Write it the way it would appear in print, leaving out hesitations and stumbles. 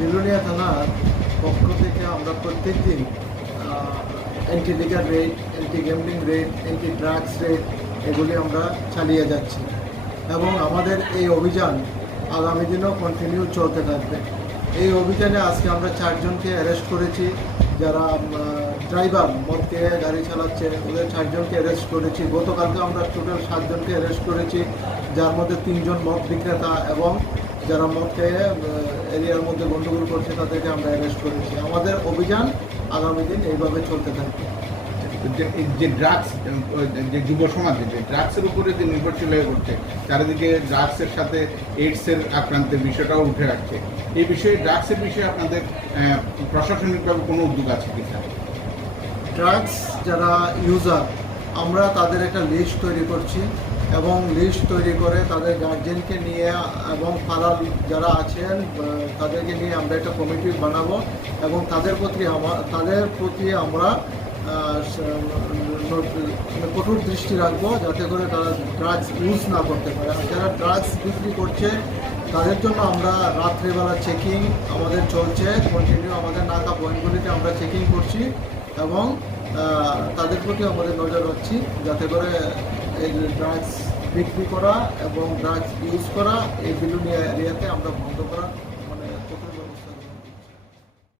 বিলোনিয়া থানার পক্ষ থেকে আমরা প্রত্যেক দিন অ্যান্টি লিগার red, anti gambling red, anti drugs red এগুলি আমরা চালিয়ে যাচ্ছি এবং আমাদের এই অভিযান আগামী দিনেও কন্টিনিউ চলতে থাকবে। এই অভিযানে আজকে আমরা 4 জনকে অ্যারেস্ট করেছি, যারা ড্রাইভার মদ খেয়ে গাড়ি চালাচ্ছে ওদের 4 জনকে অ্যারেস্ট করেছি। গতকালকে আমরা টোটাল 7 জনকে অ্যারেস্ট করেছি, যার মধ্যে 3 জন মদ বিক্রেতা এবং যারা মদ খেয়ে এরিয়ার মধ্যে গণ্ডগোল করছে তাদেরকে আমরা অ্যারেস্ট করেছি। আমাদের অভিযান আগামী দিন এইভাবে চলতে থাকবে। যে ড্রাগস, যে যুব সমাজে যে ড্রাগসের উপরে যে নির্ভরশীল হয়ে পড়ছে, চারিদিকে ড্রাগসের সাথে এইডসের আক্রান্তের বিষয়টাও উঠে আসছে, এই বিষয়ে ড্রাগসের বিষয়ে আপনাদের প্রশাসনিকভাবে কোনো উদ্যোগ আছে কি স্যার? ড্রাগস যারা ইউজার আমরা তাদের একটা লিস্ট তৈরি করছি এবং লিস্ট তৈরি করে তাদের গার্জেনকে নিয়ে এবং পাড়ার যারা আছেন তাদেরকে নিয়ে আমরা একটা কমিটি বানাবো এবং তাদের প্রতি আমরা কঠোর দৃষ্টি রাখবো যাতে করে তারা ড্রাগস ইউজ না করতে পারে। আর যারা ড্রাগস বিক্রি করছে তাদের জন্য আমরা রাত্রেবেলা চেকিং আমাদের চলছে কন্টিনিউ, আমাদের নাকা পয়েন্টগুলিতে আমরা চেকিং করছি এবং তাদের প্রতি আমাদের নজর রাখছি যাতে করে এই ড্রাগস বিক্রি করা এবং ড্রাগস ইউজ করা এই বিলোনিয়া এরিয়াতে আমরা বন্ধ করার কঠোর ব্যবস্থা।